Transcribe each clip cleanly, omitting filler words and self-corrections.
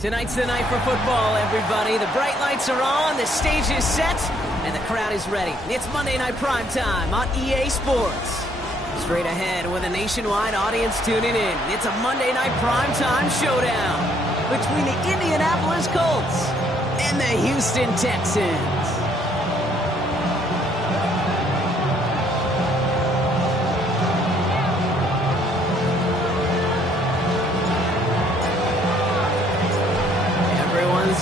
Tonight's the night for football, everybody. The bright lights are on, the stage is set, and the crowd is ready. It's Monday Night Primetime on EA Sports. Straight ahead with a nationwide audience tuning in. It's a Monday Night Primetime showdown between the Indianapolis Colts and the Houston Texans.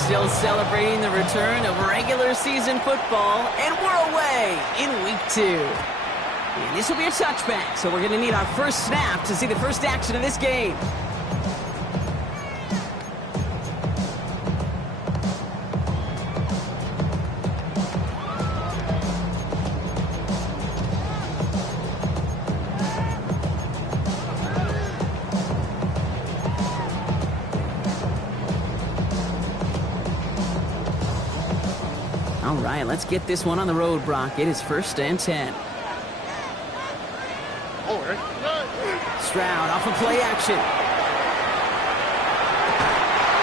Still celebrating the return of regular season football, and we're away in week 2. And this will be a touchback, so we're going to need our first snap to see the first action of this game. All right, let's get this one on the road, Brock. It is 1st and 10. Stroud off of play action.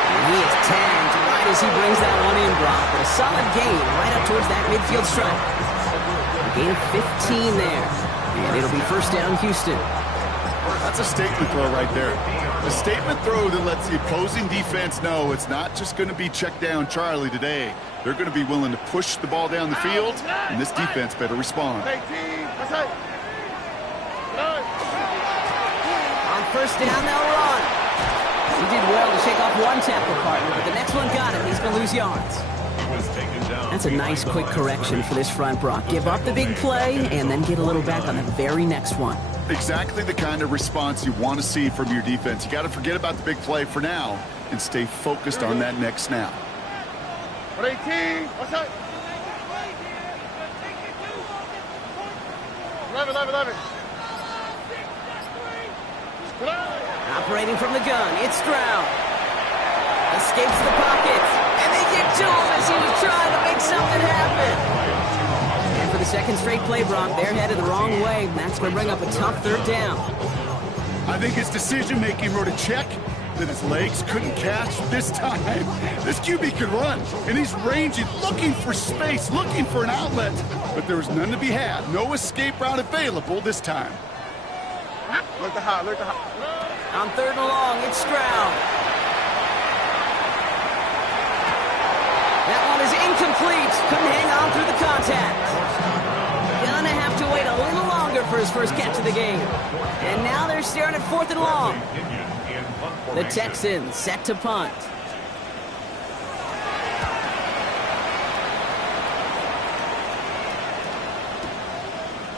And he is tagged right as he brings that one in, Brock. But a solid gain right up towards that midfield stripe. A gain of 15 there. And it'll be 1st down, Houston. That's a statement throw right there. A statement throw that lets the opposing defense know it's not just going to be check down Charlie today. They're going to be willing to push the ball down the field, and this defense better respond. On 1st down, they'll run. He did well to shake off one tackle partner, but the next one got him. He's going to lose yards. That's a nice quick correction for this front, Brock. Give up the big play and then get a little back on the very next one. Exactly the kind of response you want to see from your defense. You got to forget about the big play for now and stay focused on that next snap. 18, what's that? 11. Operating from the gun, it's Stroud. Escapes the pocket, and they get to him as he was trying to make something happen. And for the second straight play, Brock, they're headed the wrong way, and that's going to bring up a tough 3rd down. I think his decision-making wrote a check that his legs couldn't catch this time. This QB could run, and he's ranging, looking for space, looking for an outlet. But there was none to be had. No escape route available this time. Look the high. On 3rd and long, it's Stroud. That one is incomplete. Couldn't hang on through the contact. Gonna have to wait a little longer for his first catch of the game. And now they're staring at 4th and long. The Texans set to punt.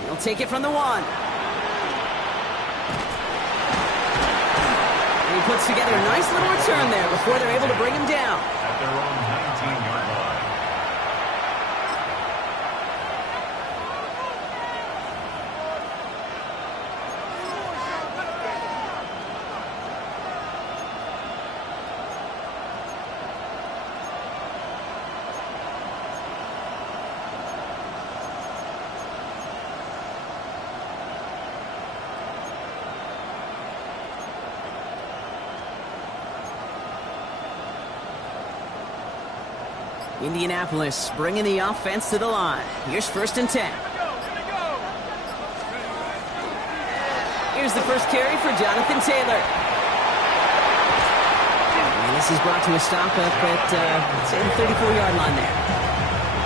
He'll take it from the 1. And he puts together a nice little return there before they're able to bring him down. At their own 19-yard line. Indianapolis bringing the offense to the line. Here's 1st and 10. Here's the first carry for Jonathan Taylor. And this is brought to a stop up at, say, the 34-yard line there.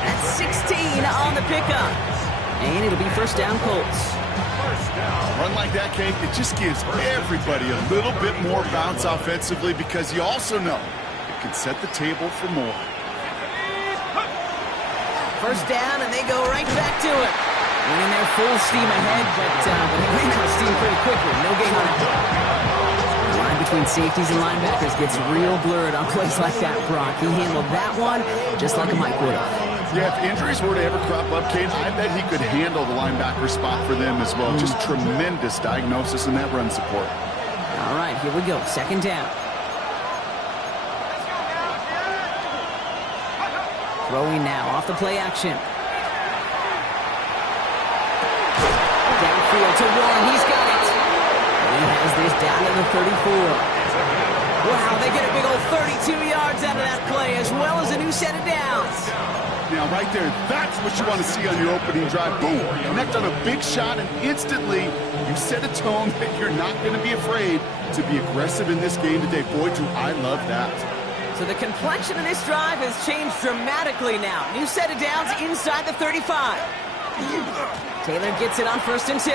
That's 16 on the pickup. And it'll be 1st down, Colts. A run like that, Kate, it just gives everybody a little bit more bounce offensively because you also know it can set the table for more. 1st down, and they go right back to it. And they're full steam ahead, but they ran out of steam pretty quickly. No gain on it. The line between safeties and linebackers gets real blurred on plays like that, Brock. He handled that one just like a Mike would have. Yeah, if injuries were to ever crop up, Kate, I bet he could handle the linebacker spot for them as well. Just tremendous diagnosis in that run support. All right, here we go. 2nd down. Throwing now off the play action. Downfield to Warren. He's got it. And he has this down to the 34. Wow, they get a big old 32 yards out of that play, as well as a new set of downs. Now, right there, that's what you want to see on your opening drive. Boom, connect on a big shot, and instantly you set a tone that you're not going to be afraid to be aggressive in this game today. Boy, do I love that. So the complexion of this drive has changed dramatically now. New set of downs inside the 35. Taylor gets it on 1st and 10.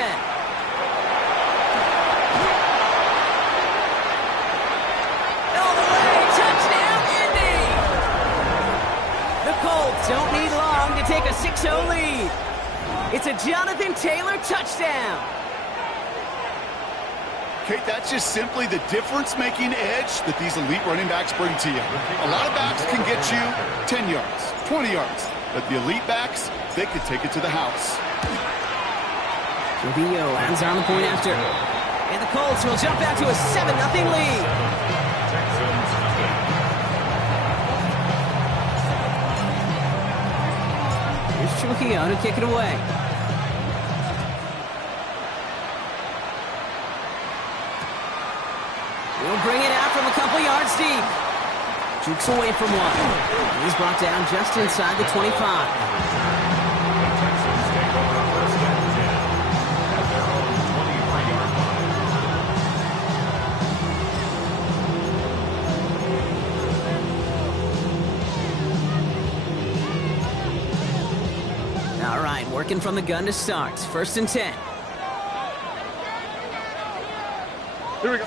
All the way, touchdown, Indy! The Colts don't need long to take a 6-0 lead. It's a Jonathan Taylor touchdown. Kate, that's just simply the difference-making edge that these elite running backs bring to you. A lot of backs can get you 10 yards, 20 yards, but the elite backs, they could take it to the house. Trujillo ends on the point after. And the Colts will jump out to a 7-0 lead. Texans Here's Trujillo to kick it away. He'll bring it out from a couple yards deep. Jukes away from one. He's brought down just inside the 25. Texans take over 1st and 10 at their own 23-yard line. All right, working from the gun to start. 1st and 10. Here we go.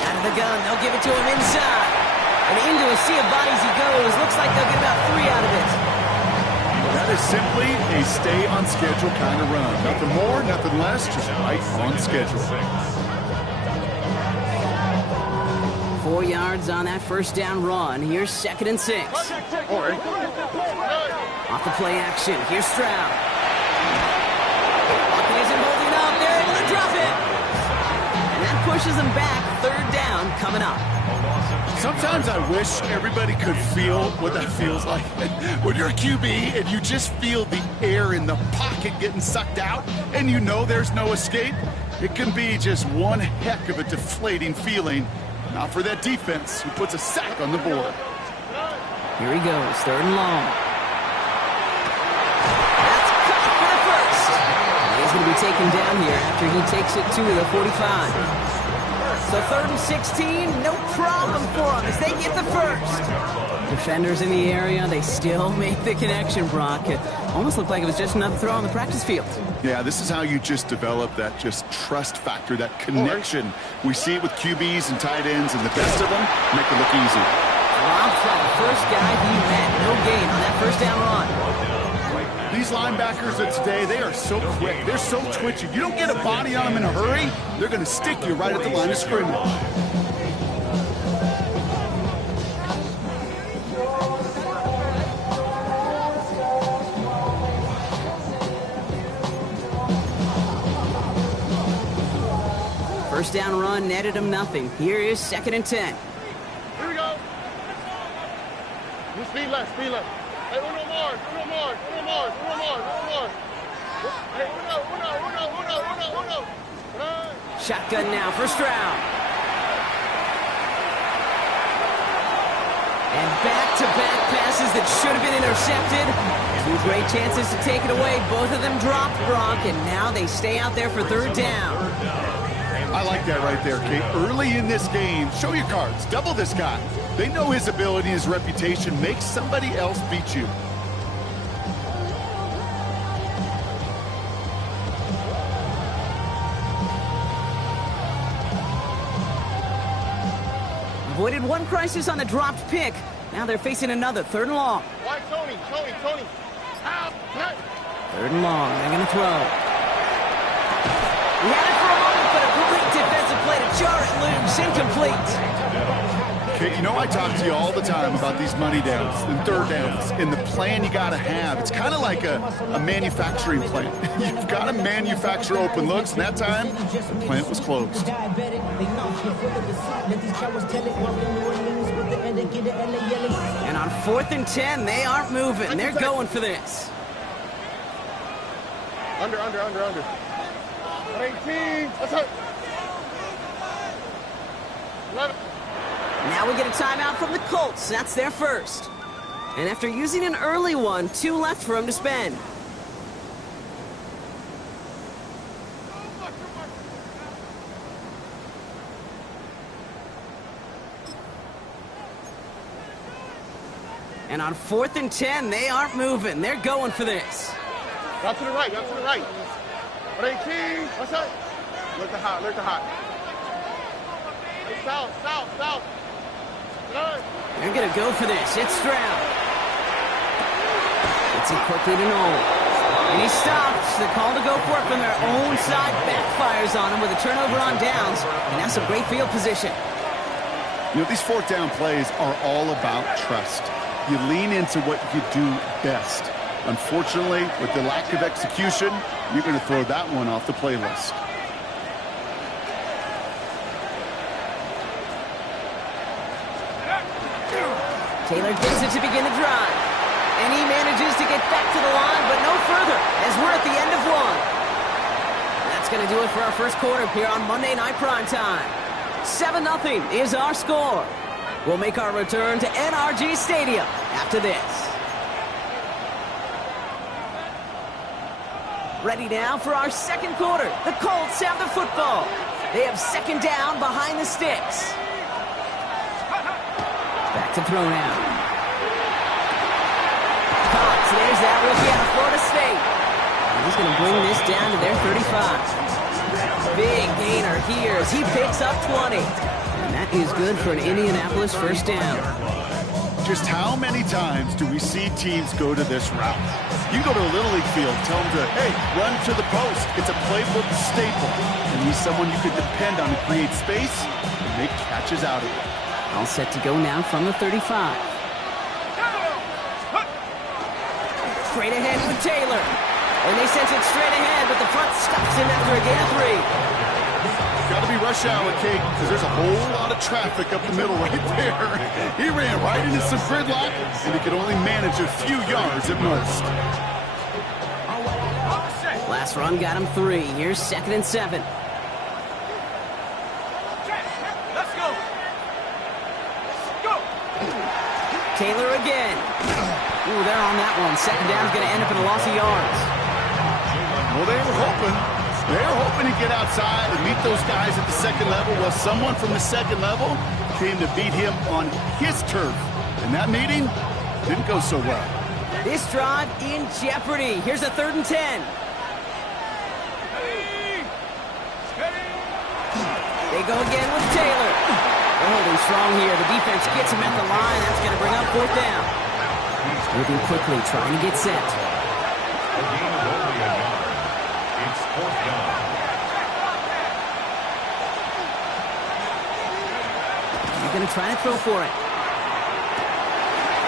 Out of the gun, they'll give it to him inside. And into a sea of bodies he goes. Looks like they'll get about 3 out of it. That is simply a stay-on-schedule kind of run. Nothing more, nothing less, just right on schedule. 4 yards on that 1st down run. Here's 2nd and 6. Off the play action. Here's Stroud. Lockett isn't holding up. They're able to drop it. And that pushes them back. 3rd down coming up. Sometimes I wish everybody could feel what that feels like. When you're a QB and you just feel the air in the pocket getting sucked out and you know there's no escape, it can be just one heck of a deflating feeling. Not for that defense who puts a sack on the board. Here he goes. 3rd and long. That's caught for the 1st. He's going to be taken down here after he takes it to the 45. So 3rd and 16, no problem for them as they get the 1st. Defenders in the area, they still make the connection, Brock. It almost looked like it was just another throw on the practice field. Yeah, this is how you just develop that just trust factor, that connection. We see it with QBs and tight ends, and the best of them make it look easy. Rob from the first guy he met, no gain on that 1st down run. These linebackers of today, they are so quick. They're so twitchy. You don't get a body on them in a hurry, they're going to stick you right at the line of scrimmage. First down run netted him nothing. Here is 2nd and 10. Here we go. You speed left, speed left. Hey, uno more. Hey, uno. Shotgun now for Stroud. And back-to-back passes that should have been intercepted. 2 great chances to take it away. Both of them dropped, Brock, and now they stay out there for 3rd down. I like that right there, Kate. Early in this game, show your cards. Double this guy. They know his ability, his reputation. Make somebody else beat you. Avoided one crisis on the dropped pick. Now they're facing another. 3rd and long. Why, Tony? Out. 3rd and long. They're going to throw. He had it for a moment, but a great defensive play to jar it loose. Incomplete. Okay, you know I talk to you all the time about these money downs and 3rd downs and the plan you got to have. It's kind of like a manufacturing plant. You've got to manufacture open looks, and that time, the plant was closed. And on 4th and 10, they aren't moving. They're going for this. Under. 18. What's up? 11. Now we get a timeout from the Colts. That's their first. And after using an early one, 2 left for him to spend. And on 4th and 10, they aren't moving. They're going for this. Out to the right, out to the right. 18. What's up? Look to hot, look to hot. Hey, south, south, south. They're going to go for this. It's Stroud. Gets it quickly to Noel. And he stops. The call to go for it from their own side backfires on him with a turnover on downs. And that's a great field position. You know, these 4th down plays are all about trust. You lean into what you do best. Unfortunately, with the lack of execution, you're going to throw that one off the playlist. Taylor gets it to begin the drive. And he manages to get back to the line, but no further, as we're at the end of one. That's going to do it for our first quarter here on Monday Night Primetime. 7-0 is our score. We'll make our return to NRG Stadium after this. Ready now for our second quarter. The Colts have the football. They have 2nd down behind the sticks. Back to throw now. Caught. There's that rookie out of Florida State. And he's going to bring this down to their 35. Big gainer here as he picks up 20. And that is good for an Indianapolis first down. Just how many times do we see teams go to this route? You go to a Little League field, tell them to, hey, run to the post. It's a playbook staple. And he's someone you could depend on to create space and make catches out of it. All set to go now from the 35. Straight ahead with Taylor. And they send it straight ahead, but the front stops him after a gain of 3. Got to be rush hour, Kate, because there's a whole lot of traffic up the middle right there. He ran right into some gridlock, and he could only manage a few yards at most. Last run got him 3. Here's 2nd and 7. Let's go. Go. Taylor again. Ooh, they're on that one. 2nd down's going to end up in a loss of yards. Well, they were hoping to get outside and meet those guys at the 2nd level. Well, someone from the 2nd level came to beat him on his turf. And that meeting didn't go so well. This drive in jeopardy. Here's a 3rd and 10. They go again with Taylor. They're holding strong here. The defense gets him at the line. That's going to bring up 4th down. Moving quickly, trying to get set. A gain of only a yard. It's 4th down. They're going to try to throw for it.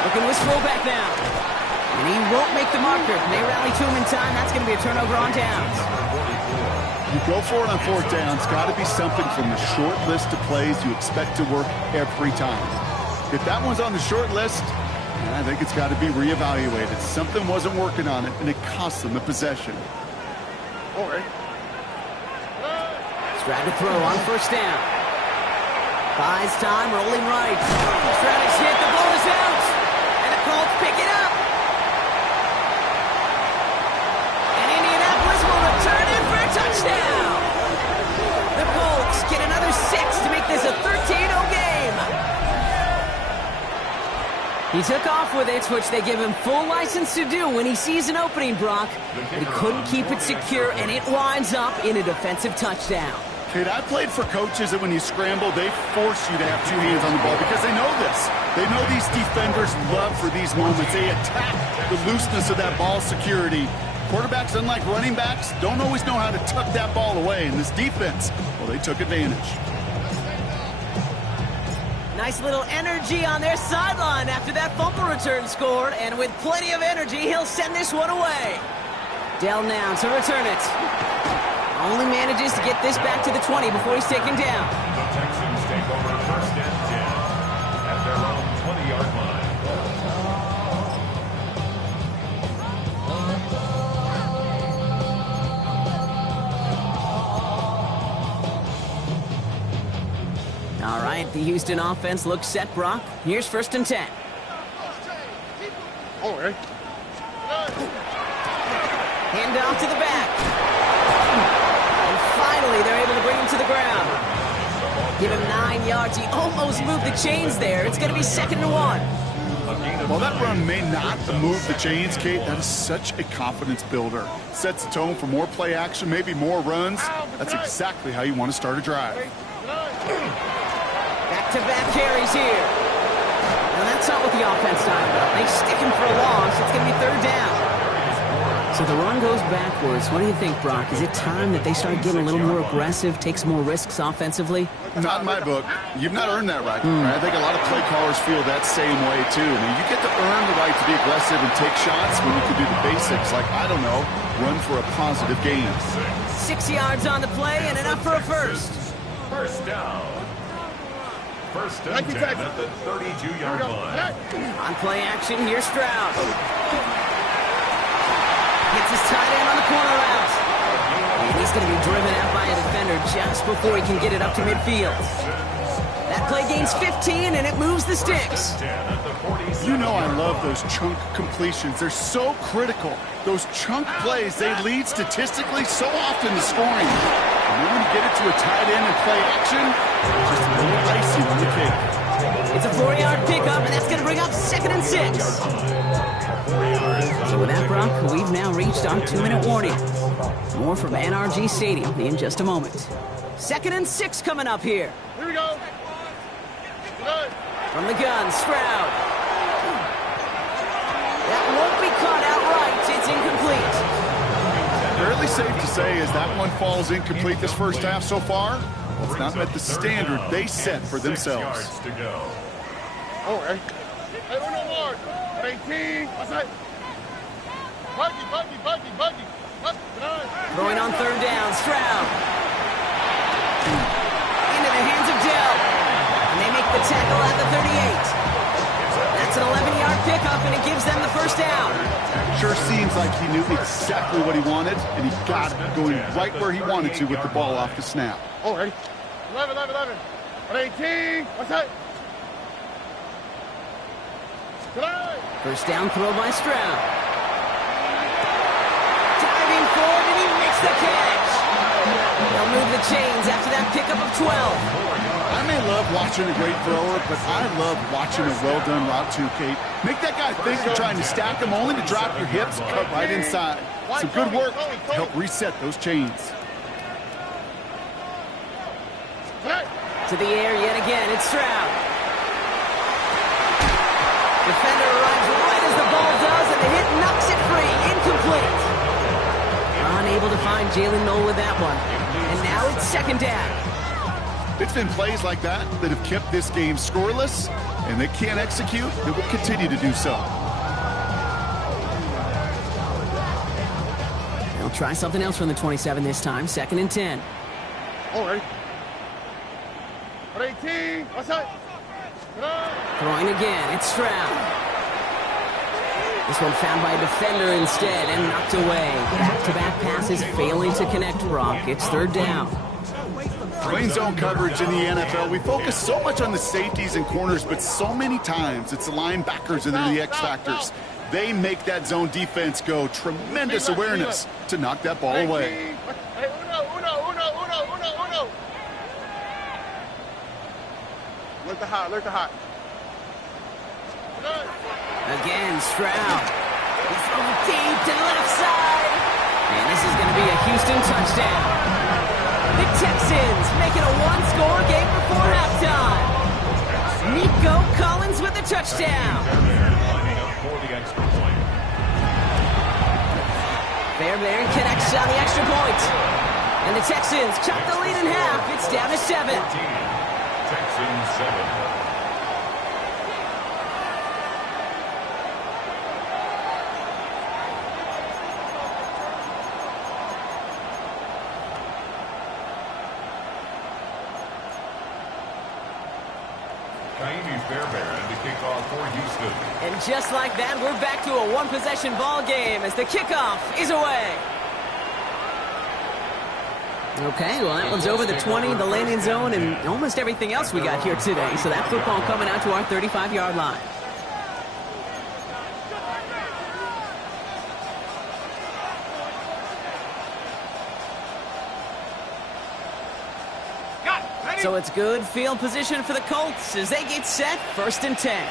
Looking with throwback now. And he won't make the marker. They rally to him in time. That's going to be a turnover on downs. You go for it on 4th down. It's got to be something from the short list of plays you expect to work every time. If that one's on the short list, I think it's got to be reevaluated. Something wasn't working on it, and it cost them the possession. All right. Stroud to throw on 1st down. Buys time, rolling right. Stroud is hit, the ball is out. And the Colts pick it up. And Indianapolis will return it for a touchdown. The Colts get another 6 to make this a 13-0 game. He took off with it, which they give him full license to do when he sees an opening, Brock. But he couldn't keep it secure, and it winds up in a defensive touchdown. Kid, I played for coaches that when you scramble, they force you to have 2 hands on the ball because they know this. They know these defenders love for these moments. They attack the looseness of that ball security. Quarterbacks, unlike running backs, don't always know how to tuck that ball away. In this defense, well, they took advantage. Nice little energy on their sideline after that fumble return scored, and with plenty of energy, he'll send this one away. Dell now to return it. Only manages to get this back to the 20 before he's taken down. The Texans take over 1st and 10 at their own 20-yard line. All right, The Houston offense looks set, Brock. Here's 1st and 10. Oh, right. Hand off to the back. And finally, they're able to bring him to the ground. Give him 9 yards. He almost moved the chains there. It's going to be 2nd and 1. While that run may not move the chains, Kate, that is such a confidence builder. Sets the tone for more play action, maybe more runs. That's exactly how you want to start a drive. Back-to-back carries here. Now that's not what the offense talking about. They stick him for a loss. It's going to be 3rd down. So the run goes backwards. What do you think, Brock? Is it time that they start getting a little more aggressive, take some more risks offensively? Not in my book. You've not earned that right. I think a lot of play callers feel that same way, too. I mean, you get to earn the right to be aggressive and take shots when you can do the basics, like, I don't know, run for a positive gain. 6 yards on the play and enough for a first. First down. 1st and 10 at the 32-yard line. On play action, here's Stroud. Gets his tight end on the corner route. And he's going to be driven out by a defender just before he can get it up to midfield. That play gains 15, and it moves the sticks. You know I love those chunk completions. They're so critical. Those chunk plays, they lead statistically so often to scoring. And then when you get it to a tight end and play action, just a little icing on the cake. It's a 4-yard pickup, and that's going to bring up 2nd and 6. So with that, Brock, we've now reached our 2-minute warning. More from NRG Stadium in just a moment. 2nd and 6 coming up here. Here we go. From the gun, Stroud. That won't be caught outright. It's incomplete. Fairly safe to say as that one falls incomplete this first half so far, well, it's not met the standard they set for themselves. Oh, right. Hey, no more. 18. What's that? Buggy. Throwing on 3rd down, Stroud. Into the hands of Dell. And they make the tackle at the 38. That's an 11-yard pickup, and it gives them the first down. Sure seems like he knew exactly what he wanted, and he got it going right where he wanted to with the ball off the snap. Oh, ready. 11. 18. What's that? First down throw by Stroud. Diving forward, and he makes the catch. They'll move the chains after that pickup of 12. I may love watching a great thrower, but I love watching a well-done route too, Kate. Make that guy think you're trying to stack him only to drop your hips, cut right inside. Some good work to help reset those chains. To the air yet again, it's Stroud. Defender arrives right as the ball does, and the hit knocks it free. Incomplete. Unable to find Jalen Noel with that one. And now it's 2nd down. It's been plays like that that have kept this game scoreless, and they can't execute. They will continue to do so. They'll try something else from the 27 this time. 2nd and 10. All right. 18. What's that? Throwing again, it's Stroud. This one found by a defender instead and knocked away. Back-to-back passes failing to connect, Brock. It's 3rd down. Playing zone coverage in the NFL, we focus so much on the safeties and corners, but so many times it's the linebackers and they're the X factors. They make that zone defense go. Tremendous awareness to knock that ball away. Uno. Look the hot. Again, Stroud. He's thrown deep to the left side. And this is going to be a Houston touchdown. The Texans make it a one-score game before halftime. Nico Collins with the touchdown. Fairbairn connects on the extra point. And the Texans chop the lead in half. It's down to 7. Texans 7. Fairbairn to kick off for Houston. And just like that, we're back to a one-possession ball game as the kickoff is away. Okay, well, that one's over the 20, the landing zone, and almost everything else we got here today. So that football coming out to our 35-yard line. So it's good field position for the Colts as they get set, 1st and 10.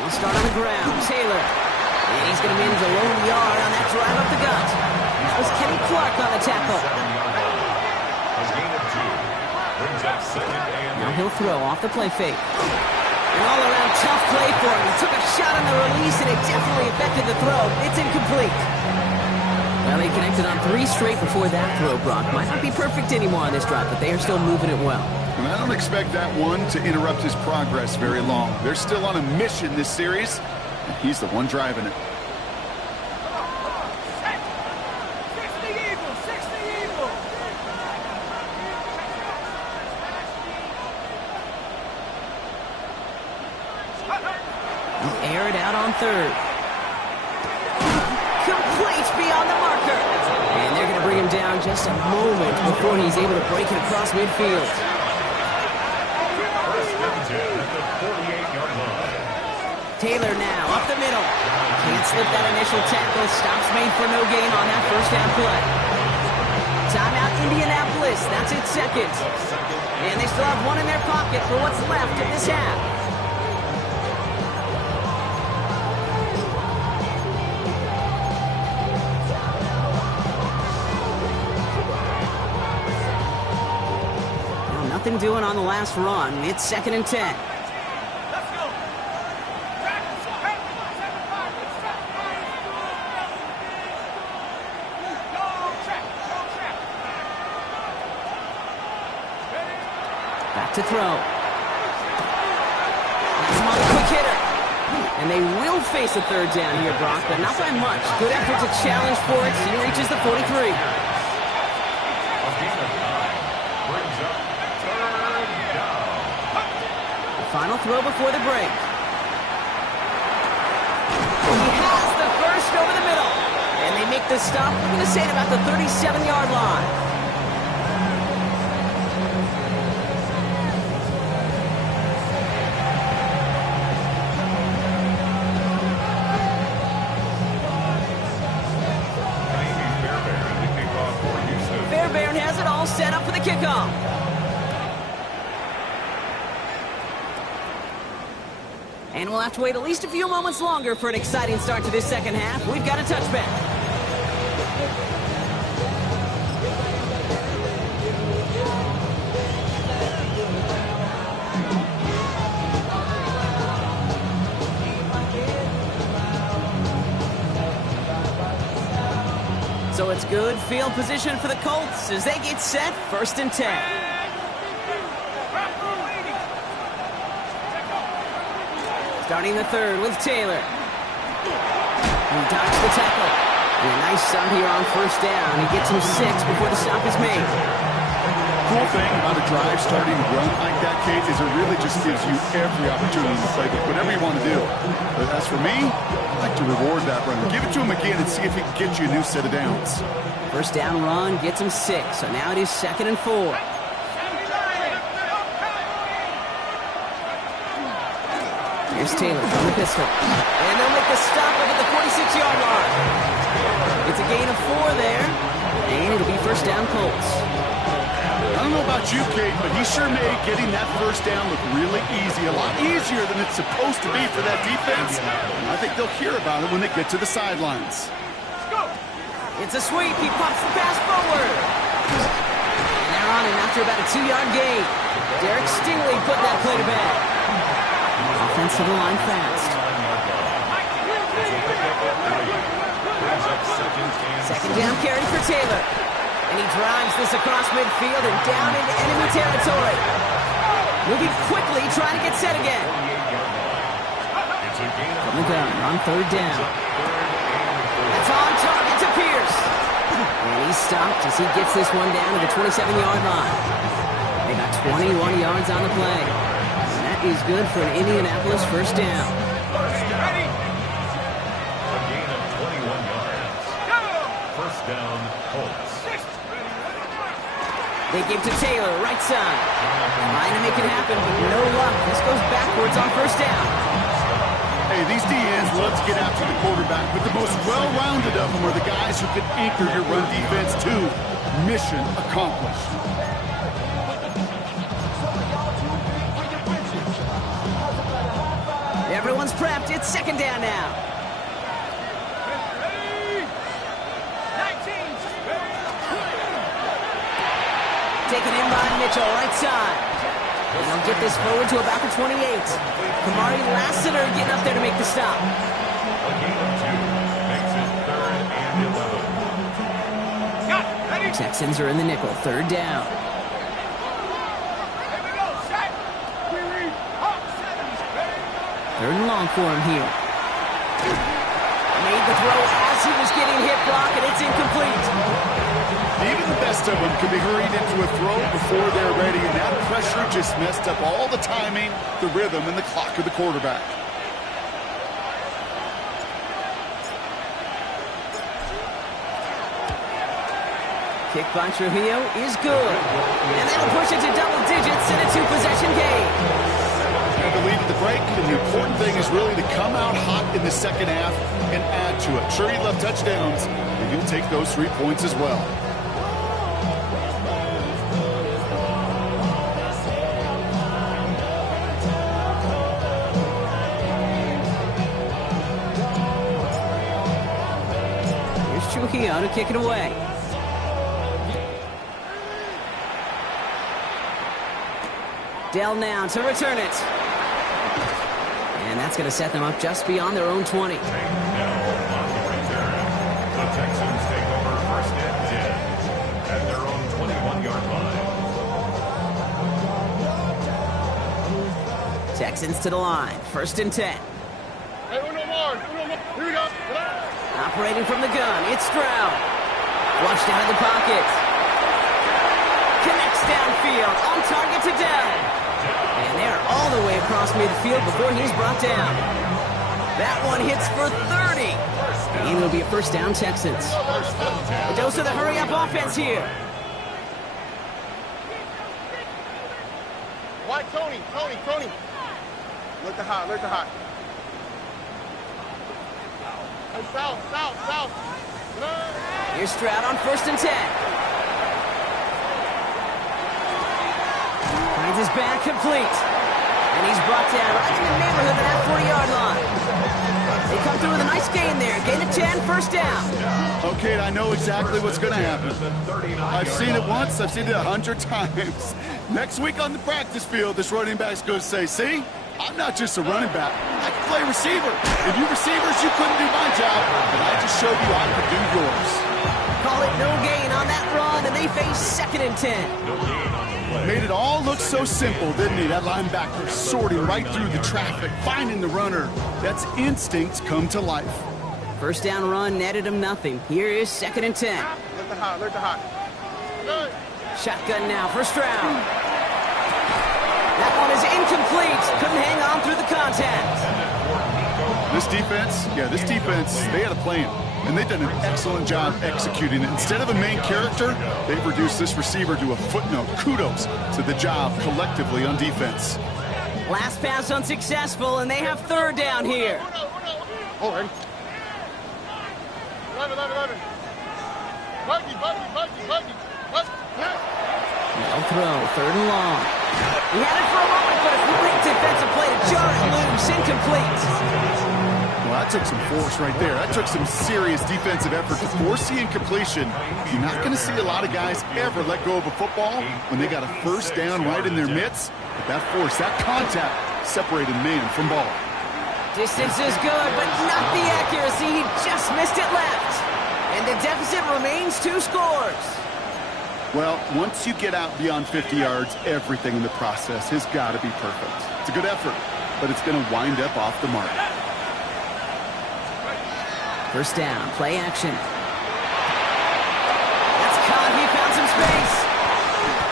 We'll start on the ground. Taylor. And he's going to manage a lone yard on that drive up the gut. That was Kenny Clark on the tackle. Now he'll throw off the play fake. An all-around tough play for him. He took a shot on the release, and it definitely affected the throw. It's incomplete. Well, he connected on 3 straight before that throw, Brock. Might not be perfect anymore on this drive, but they are still moving it well. And I don't expect that one to interrupt his progress very long. They're still on a mission this series, and he's the one driving it. He'll air it out on 3rd. Complete beyond the marker. And they're going to bring him down just a moment before he's able to break it across midfield. Taylor now up the middle. Can't slip that initial tackle. Stops made for no gain on that 1st down play. Timeout Indianapolis. That's its 2nd. And they still have one in their pocket for what's left of this half. Nothing doing on the last run. It's 2nd and 10. Back to throw. That's him on the quick hitter. And they will face a 3rd down here, Brock, but not by much. Good effort to challenge for it. He reaches the 43. Final throw before the break. He has the 1st over the middle. And they make the stop, I'm going to say, at about the 37-yard line. Fairbairn has it all set up for the kickoff. And we'll have to wait at least a few moments longer for an exciting start to this 2nd half. We've got a touchback. So it's good field position for the Colts as they get set, 1st and 10. Starting the 3rd with Taylor. He dodged the tackle. And a nice start here on 1st down. He gets him 6 before the stop is made. Cool thing about a drive starting to run like that, Kate, is it really just gives you every opportunity to play whatever you want to do. But as for me, I like to reward that run. Give it to him again and see if he can get you a new set of downs. 1st down run gets him 6. So now it is 2nd and 4. Here's Taylor from the pistol. And they'll make the stop up at the 46-yard line. It's a gain of 4 there. And it'll be 1st down Colts. I don't know about you, Kate, but he sure made getting that 1st down look really easy. A lot easier than it's supposed to be for that defense. I think they'll hear about it when they get to the sidelines. It's a sweep. He pops the pass forward. And they're on him after about a 2-yard gain. Derek Stingley putting that play to bed. Offense to the line fast. 2nd down carry for Taylor. And he drives this across midfield and down into enemy territory. Moving quickly, trying to get set again. From the gun on 3rd down. That's on target to Pierce. And he's stopped as he gets this one down to the 27-yard line. They got 21 yards on the play. That is good for an Indianapolis 1st down. A gain of down, Colts. They give to Taylor, right side. Trying to make it happen, but no luck. This goes backwards on first down. Hey, these DNs love to get after the quarterback, but the most well-rounded of them are the guys who can anchor your run defense too. Mission accomplished. Everyone's prepped. It's second down now. Taken in by Mitchell, right side. And they'll get this forward to about the 28. Kamari Lassiter getting up there to make the stop. A gain of 2 makes it 3rd and 11. Texans are in the nickel, third down. Third and long for him here. Made the throw as he was getting hit block, and it's incomplete. Even the best of them can be hurried into a throw before they're ready, and that pressure just messed up all the timing, the rhythm, and the clock of the quarterback. Kick by Trujillo is good. And that'll push it to double digits in a 2-possession game. And the lead at the break, and the important thing is really to come out hot in the second half and add to it. Sure, you love touchdowns. You're going to take those 3 points as well. Here's Trujillo to kick it away. Dell now to return it. And that's going to set them up just beyond their own 20. Now on the return, the Texans take over 1st and 10 at their own 21-yard line. Texans to the line, 1st and 10. Hey, uno more. Here we go. Operating from the gun, it's Stroud. Flushed out of the pocket. Connects downfield, on target to Dell. And they're all the way across midfield before he's brought down. That one hits for 30. And it'll be a first down, Texans. A dose of the hurry-up offense here. White, Tony. Look the hot. Hey, south. Here's Stroud on 1st and 10. Finds his back complete. And he's brought down right in the neighborhood of that 40-yard line. They come through with a nice gain there. Gain of 10, first down. Okay, I know exactly what's going to happen. I've seen it once. I've seen it 100 times. Next week on the practice field, this running back's going to say, see, I'm not just a running back. I can play receiver. If you receivers, you couldn't do my job, but I just showed you I could do yours. Call it no gain on that run, and they face 2nd and 10. Made it all look so simple, didn't he? That linebacker sorting right through the traffic, finding the runner. That's instincts come to life. First down run netted him nothing. Here is 2nd and 10. Look the hot. Good. Shotgun now for Stroud. That one is incomplete. Couldn't hang on through the contact. This defense, they had a plan. And they've done an excellent job executing it. Instead of a main character, they've reduced this receiver to a footnote. Kudos to the job collectively on defense. Last pass unsuccessful, and they have 3rd down here. Oh, ready. 11. Buggy. No throw, 3rd and long. He had it for a moment, but a great defensive play to jar it loose. Incomplete. Well, that took some force right there. That took some serious defensive effort to force the incompletion. You're not going to see a lot of guys ever let go of a football when they got a first down right in their midst. But that force, that contact, separated man from ball. Distance is good, but not the accuracy. He just missed it left. And the deficit remains 2 scores. Well, once you get out beyond 50 yards, everything in the process has got to be perfect. It's a good effort, but it's going to wind up off the mark. First down, play action. That's caught. He found some space.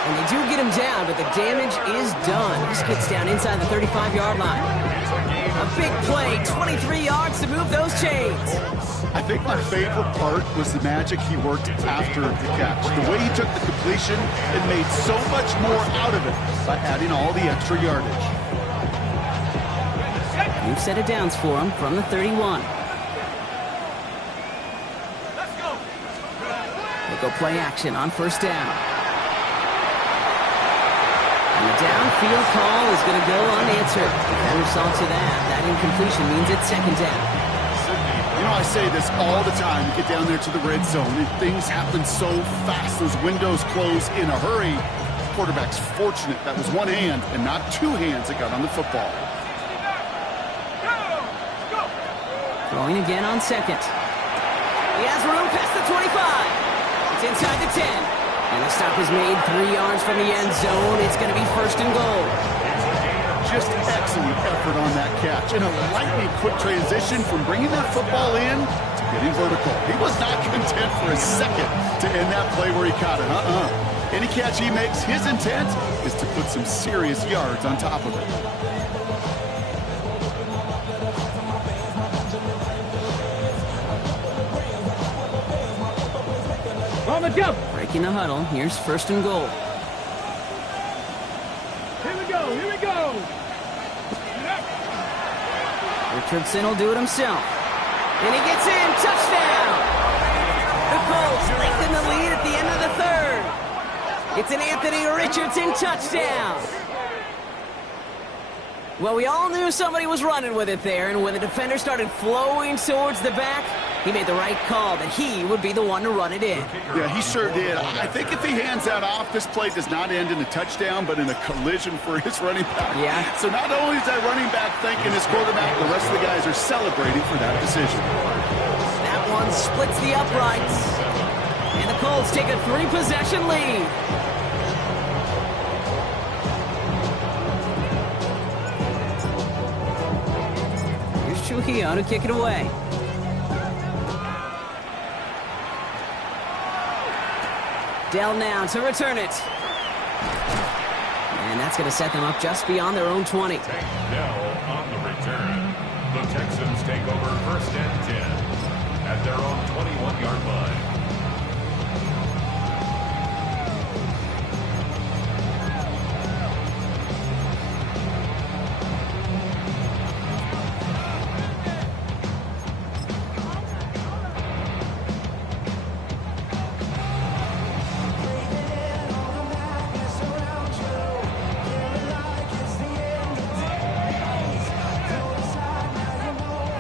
And they do get him down, but the damage is done. He gets down inside the 35-yard line. A big play, 23 yards to move those chains. I think my favorite part was the magic he worked after the catch. The way he took the completion and made so much more out of it by adding all the extra yardage. New set of downs for him from the 31. They go play action on first down. And the downfield call is going to go unanswered. Defender saw to that. That incompletion means it's second down. You know, I say this all the time. You get down there to the red zone, and things happen so fast. Those windows close in a hurry. Quarterback's fortunate that was one hand and not two hands that got on the football. Throwing again on second. He has room past the 25. It's inside the 10. And the stop is made 3 yards from the end zone. It's going to be first and goal. Just excellent effort on that catch. And a lightning quick transition from bringing that football in to getting vertical. He was not content for a second to end that play where he caught it. Any catch he makes, his intent is to put some serious yards on top of it. On the jump. Breaking the huddle. Here's first and goal. Here we go, here we go. Richardson will do it himself. And he gets in. Touchdown. The Colts lengthen the lead at the end of the third. It's an Anthony Richardson touchdown. Well, we all knew somebody was running with it there, and when the defender started flowing towards the back, he made the right call that he would be the one to run it in. Yeah, he sure did. I think if he hands that off, this play does not end in a touchdown, but in a collision for his running back. Yeah. So not only is that running back thanking his quarterback, the rest of the guys are celebrating for that decision. That one splits the uprights. And the Colts take a 3-possession lead. Here's Trujillo to kick it away. Dell now to return it. And that's going to set them up just beyond their own 20. Dell on the return. The Texans take over first and 10 at their own 21-yard line.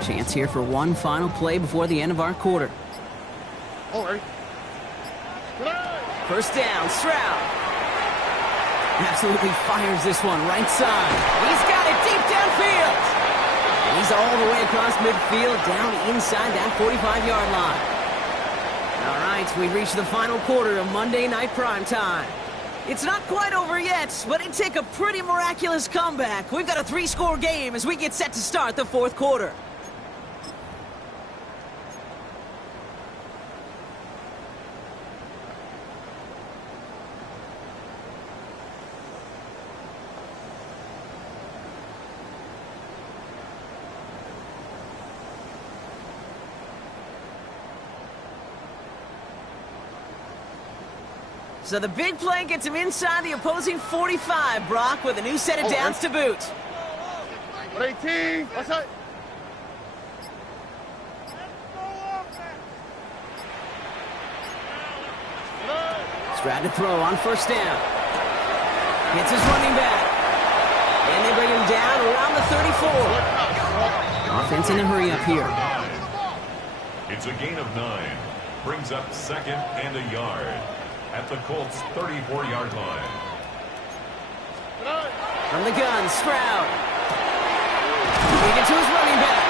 Chance here for one final play before the end of our quarter. All right. First down, Stroud. Absolutely fires this one right side. He's got it deep downfield. And he's all the way across midfield down inside that 45-yard line. All right, we reached the final quarter of Monday Night Primetime. It's not quite over yet, but it'd take a pretty miraculous comeback. We've got a 3-score game as we get set to start the fourth quarter. So the big play gets him inside the opposing 45, Brock, with a new set of downs to boot. 18, what's that? Stroud to throw on first down. Gets his running back. And they bring him down around the 34. Offense in a hurry up here. It's a gain of 9. Brings up second and a yard at the Colts' 34-yard line. From the gun, Stroud. Lead it to his running back.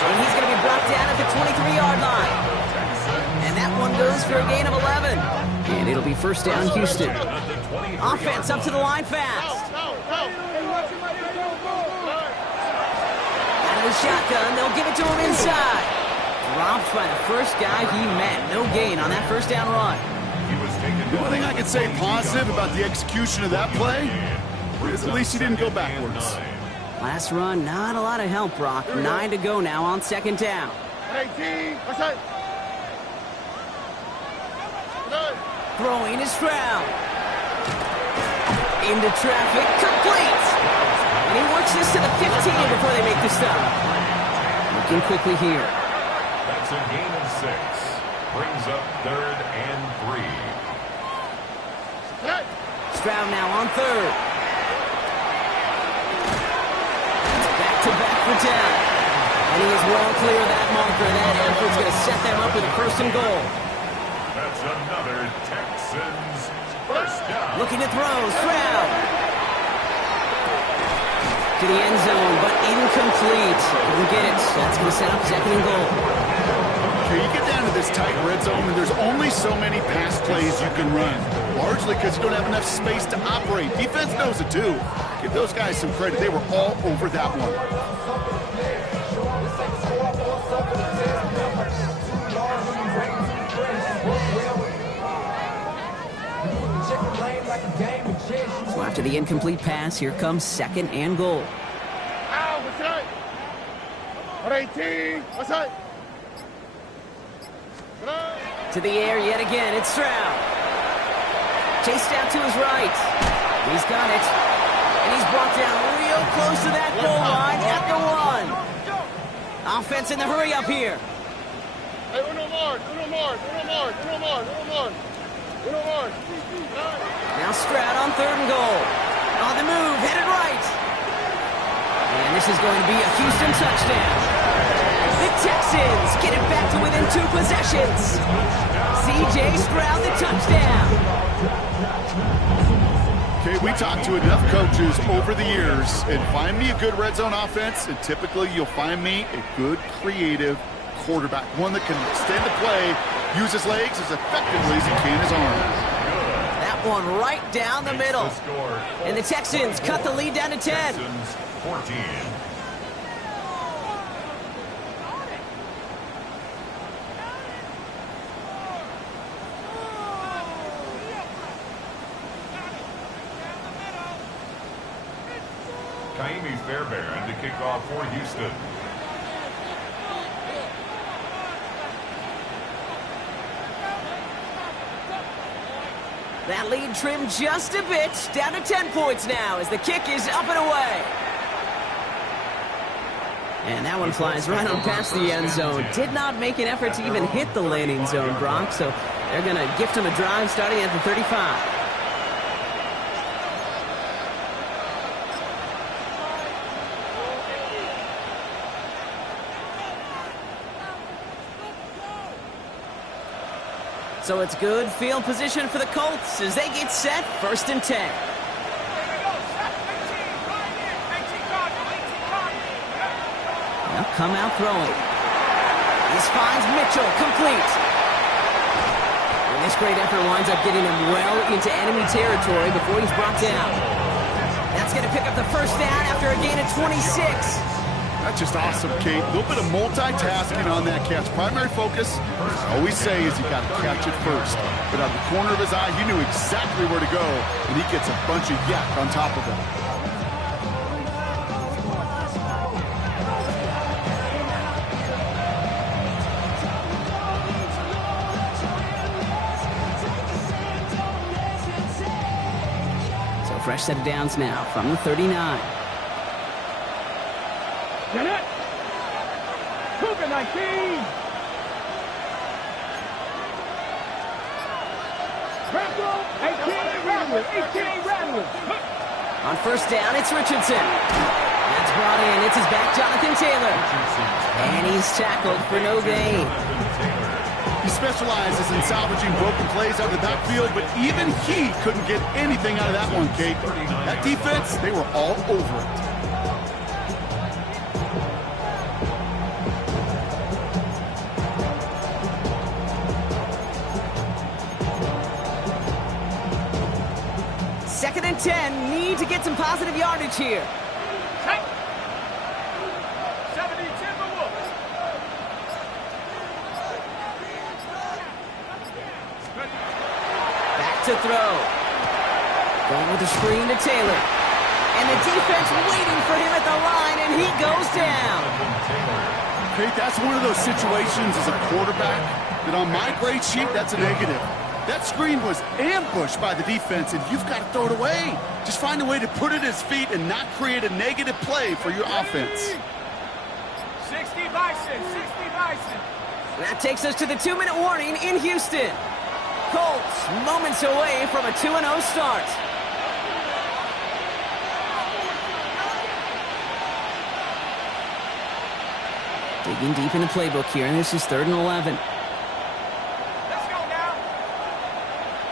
And he's going to be brought down at the 23-yard line. And that one goes for a gain of 11. And it'll be first down, Houston. Offense up to the line fast. Out of the shotgun, they'll give it to him inside. Dropped by the first guy he met. No gain on that first down run. The one thing I can say positive about the execution of that play is at least he didn't go backwards. Last run, not a lot of help, Brock. 9 to go now on second down. 118. What's that? Throwing is Stroud. Into traffic, complete. And he works this to the 15 before they make the stop. Looking quickly here. That's a gain of 6. Brings up 3rd and 3. Stroud now on 3rd. It's back-to-back for down. And he is well clear of that marker. That effort's going to set them up with a 1st and goal. That's another Texans 1st down. Looking to throw, Stroud. To the end zone, but incomplete. Couldn't get it. That's going to set up 2nd and goal. Okay, you get down to this tight red zone, and there's only so many pass plays you can run. Largely because you don't have enough space to operate. Defense knows it too. Give those guys some credit. They were all over that one. So after the incomplete pass, here comes 2nd and goal. Ow, what's that? 118. What's that? To the air yet again, it's Stroud. Chased out to his right. He's got it. And he's brought down real close to that goal line at the 1. Offense in the hurry up here. Hey, uno more. Now Stroud on 3rd and goal. On the move, headed right. And this is going to be a Houston touchdown. The Texans get it back to within 2 possessions. C.J. Stroud, the touchdown. Okay, we talked to enough coaches over the years, and find me a good red zone offense, and typically you'll find me a good creative quarterback, one that can extend the play, use his legs as effectively as he can his arms. That one right down the middle. And the Texans cut the lead down to 10. Texans 14. Kaimi Fairbairn to kick off for Houston. That lead trimmed just a bit, down to 10 points now as the kick is up and away. And that one flies right on past the end zone. Did not make an effort to even hit the landing zone, Brock, so they're going to gift him a drive starting at the 35. So it's good field position for the Colts as they get set, 1st and 10. Now come out throwing. This finds Mitchell, complete. And this great effort winds up getting him well into enemy territory before he's brought down. That's going to pick up the 1st down after a gain of 26. That's just awesome, Kate. A little bit of multitasking on that catch. Primary focus, I always say, is you got to catch it first. But out the corner of his eye, he knew exactly where to go, and he gets a bunch of yak on top of him. So fresh set of downs now from the 39. Get it! Cougar 19! Rambo, 18 Rambo, 18 Rambo. On 1st down, it's Richardson. That's brought in. It's his back, Jonathan Taylor. And he's tackled for no gain. He specializes in salvaging broken plays out of the backfield, but even he couldn't get anything out of that one, Kate. That defense, they were all over it. Second and 10, need to get some positive yardage here. Take 70 Timberwolves. Back to throw. Going with the screen to Taylor. And the defense waiting for him at the line, and he goes down. Kate, that's one of those situations as a quarterback that on my grade sheet, that's a negative. That screen was ambushed by the defense, and you've got to throw it away. Just find a way to put it at his feet and not create a negative play for your offense. 60 Bison, 60 Bison. That takes us to the 2-minute warning in Houston. Colts moments away from a 2-0 start. Digging deep in the playbook here, and this is 3rd and 11. Let's go now.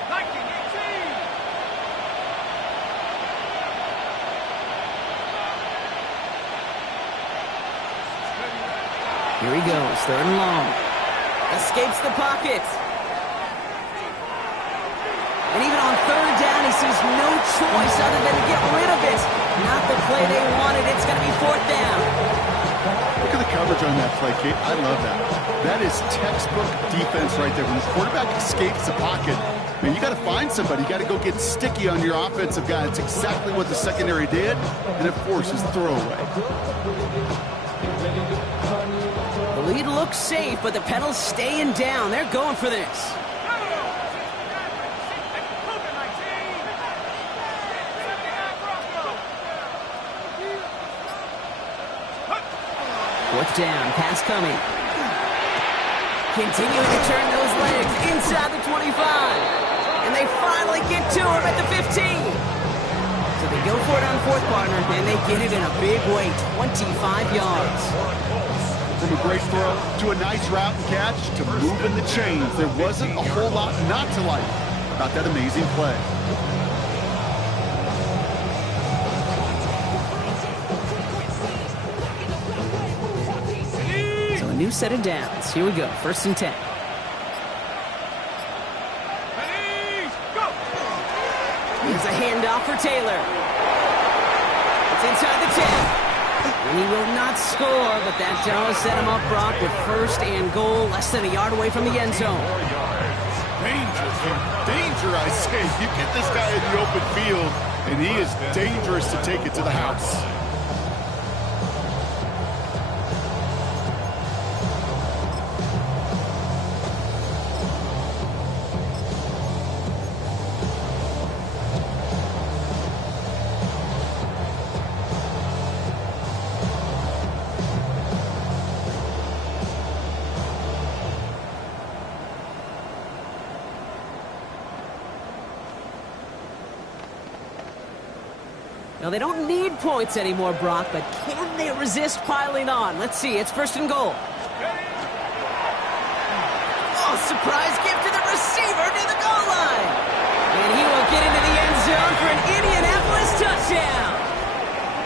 1918. Here he goes, 3rd and long. Escapes the pocket. And even on 3rd down, he sees no choice other than to get rid of it. Not the play they wanted. It's going to be 4th down. Look at the coverage on that play, Kate. I love that. That is textbook defense right there. When the quarterback escapes the pocket, man, you got to find somebody. You got to go get sticky on your offensive guy. It's exactly what the secondary did, and it forces the throwaway. The lead looks safe, but the pedals staying down. They're going for this. 4th down, pass coming. Continuing to turn those legs inside the 25. And they finally get to him at the 15. So they go for it on 4th, partner, and they get it in a big way, 25 yards. From a great throw to a nice route and catch to moving the chains. There wasn't a whole lot not to like about that amazing play. So a new set of downs. Here we go, 1st and 10. Here's a handoff for Taylor. It's inside the 10. And he will not score, but that does set him up, Brock, with 1st and goal, less than a yard away from the end zone. Danger, I say. You get this guy in the open field, and he is dangerous to take it to the house. Now, they don't need points anymore, Brock, but can they resist piling on? Let's see. It's 1st and goal. Oh, surprise gift to the receiver near the goal line. And he will get into the end zone for an Indianapolis touchdown.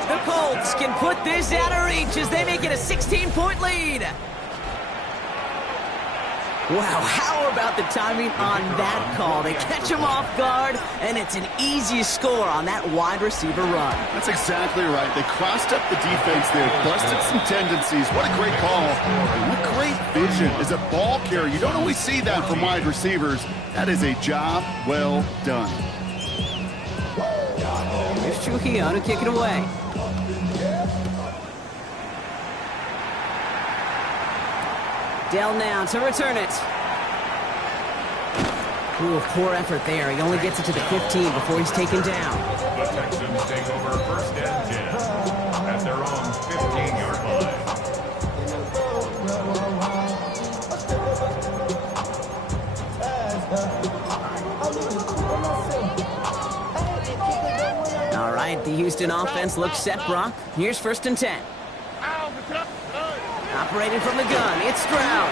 The Colts can put this out of reach as they make it a 16-point lead. Wow, how about the timing on that call? They catch him off guard, and it's an easy score on that wide receiver run. That's exactly right. They crossed up the defense there, busted some tendencies. What a great call. And what great vision as a ball carrier. You don't always see that from wide receivers. That is a job well done. Here's Trujillo to kick it away. Dell now to return it. Ooh, poor effort there. He only gets it to the 15 before he's taken down. The Texans take over 1st and 10 at their own 15-yard line. All right, the Houston offense looks set, Brock. Here's 1st and 10. Operating from the gun, it's Stroud.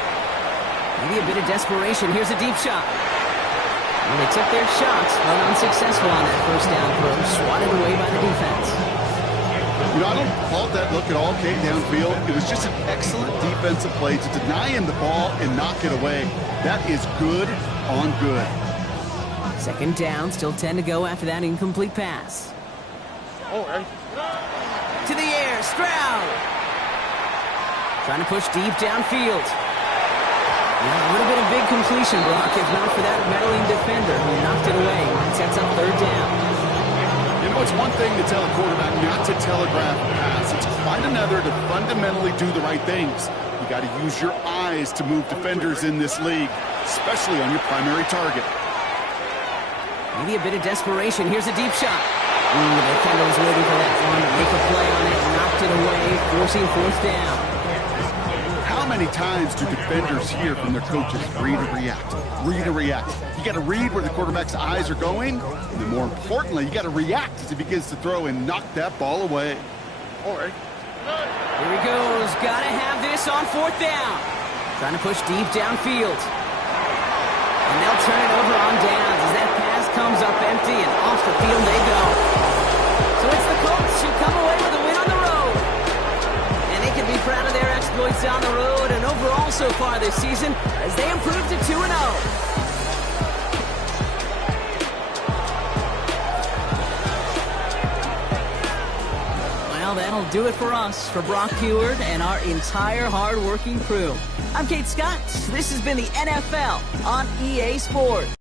Maybe a bit of desperation. Here's a deep shot. Well, they took their shots, but unsuccessful on that 1st down throw, swatted away by the defense. You know, I don't fault that look at all, Kate, downfield. It was just an excellent defensive play to deny him the ball and knock it away. That is good on good. 2nd down, still 10 to go after that incomplete pass. To the air, Stroud. Trying to push deep downfield. Yeah, a little bit of big completion, Brock, if not for that meddling defender who knocked it away. That sets up 3rd down. You know, it's one thing to tell a quarterback not to telegraph a pass. It's quite another to fundamentally do the right things. You got to use your eyes to move defenders in this league, especially on your primary target. Maybe a bit of desperation. Here's a deep shot. Ooh, the defender was waiting for that one to make a play on it. Knocked it away, forcing fourth down. How many times do defenders hear from their coaches, read or react, read or react? You got to read where the quarterback's eyes are going, and then more importantly, you got to react as he begins to throw and knock that ball away. All right. Here he goes. Got to have this on fourth down. Trying to push deep downfield. And they'll turn it over on downs as that pass comes up empty, and off the field they go. So it's the Colts who come away with a win on the road. And they can be proud of their exploits on the road and overall so far this season as they improve to 2-0. Well, that'll do it for us, for Brock Heward and our entire hard-working crew. I'm Kate Scott. This has been the NFL on EA Sports.